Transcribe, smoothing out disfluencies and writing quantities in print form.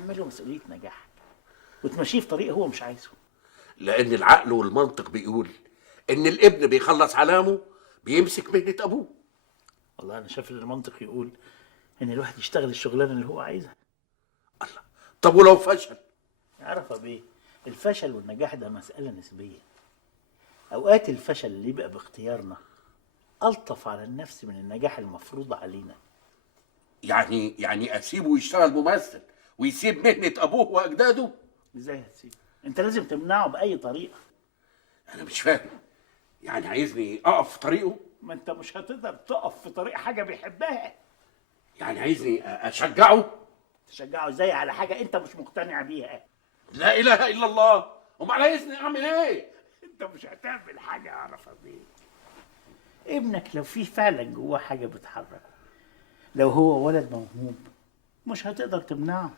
تحمله مسؤوليه نجاحك وتمشيه في طريق هو مش عايزه. لان العقل والمنطق بيقول ان الابن بيخلص علامه بيمسك مهنه ابوه. والله انا شايف ان المنطق يقول ان الواحد يشتغل الشغلانه اللي هو عايزها. طب ولو فشل؟ عارفه بيه، الفشل والنجاح ده مساله نسبيه. اوقات الفشل اللي يبقى باختيارنا الطف على النفس من النجاح المفروض علينا. يعني اسيبه يشتغل ممثل ويسيب مهنه ابوه واجداده؟ ازاي هتسيبه؟ انت لازم تمنعه باي طريقه. انا مش فاهم، يعني عايزني اقف في طريقه؟ ما انت مش هتقدر تقف في طريق حاجه بيحبها. يعني عايزني اشجعه؟ تشجعه ازاي على حاجه انت مش مقتنع بيها؟ لا اله الا الله، امال عايزني اعمل ايه؟ انت مش هتعمل حاجه. اعرف بيه، ابنك لو في فعلا جواه حاجه بتحركه، لو هو ولد موهوب مش هتقدر تمنعه.